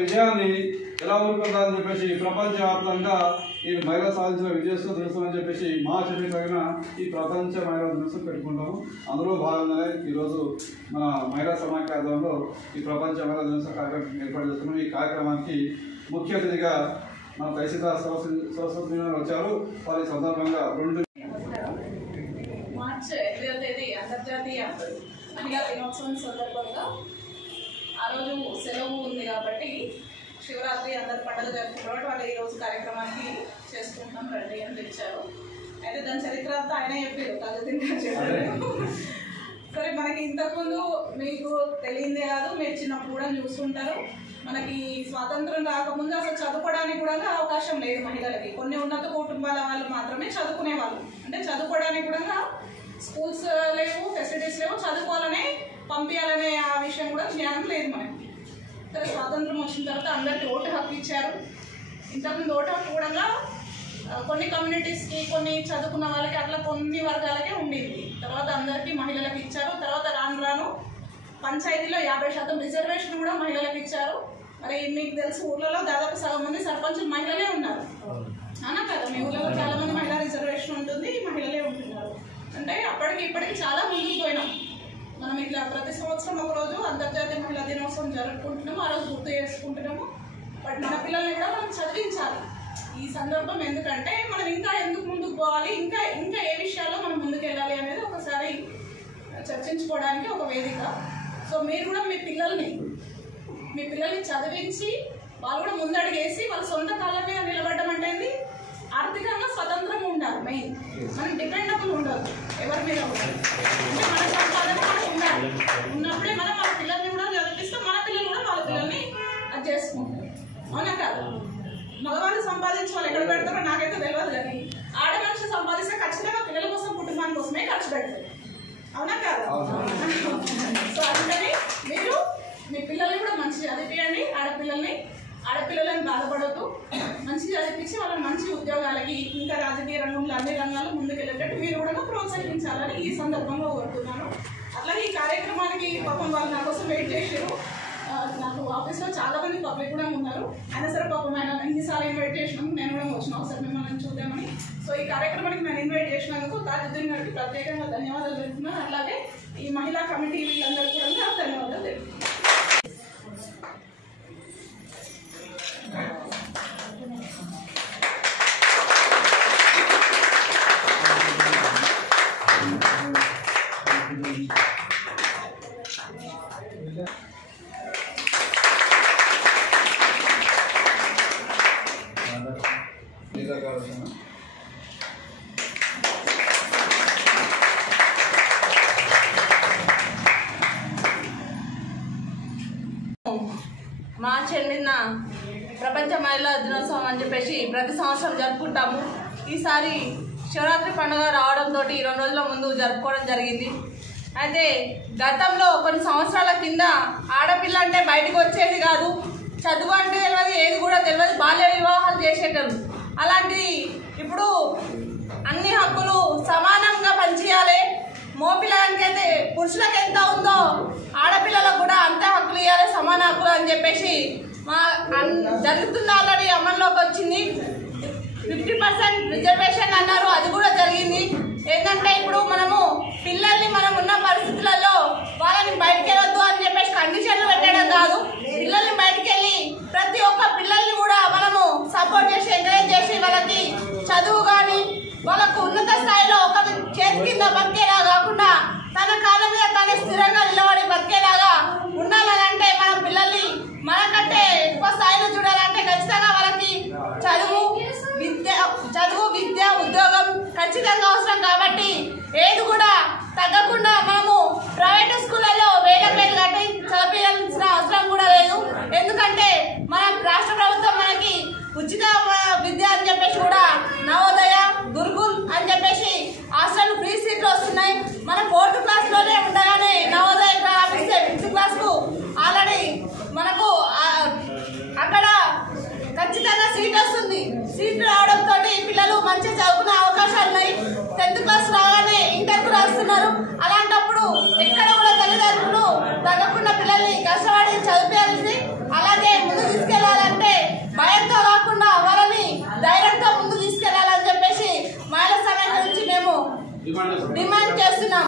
విజయాన్ని ఎలా ఊరుకుంటారని చెప్పేసి ప్రపంచవ్యాప్తంగా ఈ మహిళా సాధించిన విజయోత్సవ దినోత్సవం అని చెప్పేసి మార్చి 8న ఈ ప్రపంచ మహిళా దినోత్సవం పెట్టుకుంటాము. అందులో భాగంగానే ఈరోజు మన మహిళా సమాఖ్య ఆధ్వర్యంలో ఈ ప్రపంచ మహిళా దినోత్సవ కార్యక్రమం ఏర్పాటు చేస్తున్నాం. ఈ కార్యక్రమానికి ముఖ్య అతిథిగా మన తహసీల్దార్ సరస్వతి వచ్చారు. వారి సందర్భంగా మార్చి 8వ తేదీ అంతర్జాతీయ మహిళా దినోత్సవం సందర్భంగా ఆ రోజు సెలవు ఉంది కాబట్టి శివరాత్రి అందరు పండుగ జరుపుకోవడం వాళ్ళు ఈరోజు కార్యక్రమానికి చేసుకుంటాం రండి అని తెచ్చారు. అయితే దాని చరిత్ర అంతా ఆయనే చెప్పారు, తల్లిదండ్రులు చెప్పారు. సరే, మనకి ఇంతకుముందు మీకు తెలియదే కాదు, మీరు చిన్నప్పుడు కూడా చూస్తుంటారు. మనకి స్వాతంత్రం రాకముందు అసలు చదువుకోవడానికి కూడా అవకాశం లేదు మహిళలకి. కొన్ని ఉన్నత కుటుంబాల వాళ్ళు మాత్రమే చదువుకునే వాళ్ళు. అంటే చదువుకోవడానికి కూడా స్కూల్స్ లేవు, ఫెసిలిటీస్ లేవు, చదువుకోవాలనే పంపించాలనే ఆ విషయం కూడా జ్ఞానం లేదు మనకి. సరే, స్వాతంత్రం వచ్చిన తర్వాత అందరికీ ఓటు హక్కు ఇచ్చారు. ఇంతకుముందు ఓటు హక్కు కూడా కొన్ని కమ్యూనిటీస్కి, కొన్ని చదువుకున్న వాళ్ళకి, అట్లా కొన్ని వర్గాలకే ఉండేది. తర్వాత అందరికీ మహిళలకు ఇచ్చారు. తర్వాత రాను రాను పంచాయతీలో 50% రిజర్వేషన్ కూడా మహిళలకు ఇచ్చారు. మరి మీకు తెలుసు, ఊళ్ళలో దాదాపు సగం మంది సర్పంచులు మహిళలే ఉన్నారు. అవునా కదా? మీ ఊళ్ళలో చాలా మంది మహిళా రిజర్వేషన్ ఉంటుంది, మహిళలే ఉంటున్నారు. అంటే అప్పటికి ఇప్పటికి చాలా ముందుకు పోయినాం. మనం ఇట్లా ప్రతి సంవత్సరం ఒకరోజు అంతర్జాతీయ మహిళా దినోత్సవం జరుపుకుంటున్నాము, ఆ రోజు గుర్తు చేసుకుంటున్నాము. బట్ మన పిల్లల్ని కూడా మనం చదివించాలి. ఈ సందర్భం ఎందుకంటే మనం ఇంకా ఎందుకు ముందుకు పోవాలి, ఇంకా ఏ విషయాల్లో మనం ముందుకు వెళ్ళాలి అనేది ఒకసారి చర్చించుకోవడానికి ఒక వేదిక. సో మీరు కూడా మీ పిల్లల్ని చదివించి వాళ్ళు కూడా ముందడుగేసి వాళ్ళ సొంత కాళ్ళ మీద నిలబడడం అంటే ఆర్థికంగా స్వతంత్రంగా ఉండాలి. మెయిన్ మనం డిపెండబుల్ ఉండదు ఎవరి మీద కూడా. అంటే మన సంపాదన మనకు ఉండాలి. ఉన్నప్పుడే మనం మన పిల్లల్ని కూడా చదివిస్తాం, మన పిల్లలు కూడా వాళ్ళ పిల్లల్ని అది చేసుకుంటారు. అవునా కాదు? మగవాళ్ళు సంపాదించి వాళ్ళు ఎక్కడ పెడతారో నాకైతే తెలియదు, కానీ ఆడ మనిషి సంపాదిస్తే ఖచ్చితంగా పిల్లల కోసం, కుటుంబాని కోసమే ఖర్చు పెడతారు. అవునా కాదు? సో అందుకని మీరు మీ పిల్లల్ని కూడా మంచి చదివించండి. ఆడపిల్లలని బాధపడద్దు, మంచి చదివించి వాళ్ళని మంచి ఉద్యోగాలకి, ఇంకా రాజకీయ రంగంలో అన్ని రంగాల్లో ముందుకెళ్ళేటట్టు మీరు కూడా ప్రోత్సహించాలని ఈ సందర్భంగా కోరుతున్నాను. అట్లాగే ఈ కార్యక్రమానికి పాపం వాళ్ళు నా కోసం వెయిట్ చేశారు. నాకు ఆఫీస్లో చాలా మంది పబ్లిక్ కూడా ఉన్నారు. అయినా సరే పాపం ఆయన ఎన్నిసార్లు ఇన్వైట్ చేసినాము, నేను కూడా వచ్చిన ఒకసారి మిమ్మల్ని చూద్దామని. సో ఈ కార్యక్రమానికి నేను ఇన్వైట్ చేసినందుకు తాజుద్దీన్ గారికి ప్రత్యేకంగా ధన్యవాదాలు తెలుపుతున్నాను. అట్లాగే ఈ మహిళా కమిటీ వీళ్ళందరూ కూడా ధన్యవాదాలు తెలుపుతున్నాను. మార్చి 8న ప్రపంచ మహిళా దినోత్సవం అని చెప్పేసి ప్రతి సంవత్సరం జరుపుకుంటాము. ఈసారి శివరాత్రి పండుగ రావడంతో 2 రోజుల ముందు జరుపుకోవడం జరిగింది. అయితే గతంలో కొన్ని సంవత్సరాల కింద ఆడపిల్ల అంటే బయటకు వచ్చేది కాదు, చదువు అంటే తెలియదు, ఏది కూడా తెలియదు, బాల్య వివాహాలు చేసేటప్పుడు. అలాంటిది ఇప్పుడు అన్ని హక్కులు సమానంగా పంచేయాలి. మోపిల్లలకైతే పురుషులకు ఎంత ఉందో ఆడపిల్లలకు కూడా అంతే హక్కులు ఇవ్వాలి, సమాన హక్కులు అని చెప్పేసి జరుగుతుంది. ఆల్రెడీ అమల్లోకి వచ్చింది. 50% రిజర్వేషన్ అన్నారు, అది కూడా జరిగింది. ఏంటంటే ఇప్పుడు మనము పిల్లల్ని మనం ఉన్న పరిస్థితులలో వాళ్ళని బయటకు వెళ్ళొద్దు అని చెప్పేసి కండిషన్లు పెట్టడం కాదు, పిల్లల్ని బయటకు వెళ్ళి ప్రతి ఒక్క పిల్లల్ని కూడా మనము సపోర్ట్ చేసి, ఎంకరేజ్ చేసి వాళ్ళకి చదువు కానీ వాళ్ళకు ఉన్నత స్థాయిలో ఒక చేతి కింద బతికేలా కాకుండా తన కాళ్ళ మీద తానే స్థిరంగా నిలబడి బతికేలాగా ఉండాలంటే మన పిల్లల్ని మనకంటే ఎక్కువ స్థాయిలో చూడాలంటే ఖచ్చితంగా వాళ్ళకి చదువు, విద్య, ఉద్యోగం ఖచ్చితంగా అవసరం. కాబట్టి ఏది కూడా తగ్గకుండా మనము ప్రైవేట్ స్కూళ్ళలో వేల కట్టి చదివించాల్సిన అవసరం కూడా లేదు. ఎందుకంటే మన రాష్ట్ర ప్రభుత్వం మనకి ఉచిత విద్య అని చెప్పేసి కూడా నవోదయ, గురుకుల్ అని చెప్పేసి హాస్టల్ ఫ్రీ సీట్లు వస్తున్నాయి. మనం 4th క్లాస్లోనే ఉండగానే నవోదయ ఆపిస్తే 5th క్లాస్కు ఆల్రెడీ మనకు అక్కడ ఖచ్చితంగా సీట్ వస్తుంది. సీట్లు రావడంతో పిల్లలు మంచిగా చదువుకునే అవకాశాలు ఉన్నాయి. 10th క్లాస్ రాగానే ఇంటర్కు రాస్తున్నారు. అలాంటప్పుడు ఎక్కడ కూడా తల్లిదండ్రులు డిమాండ్ చేస్తున్నాం.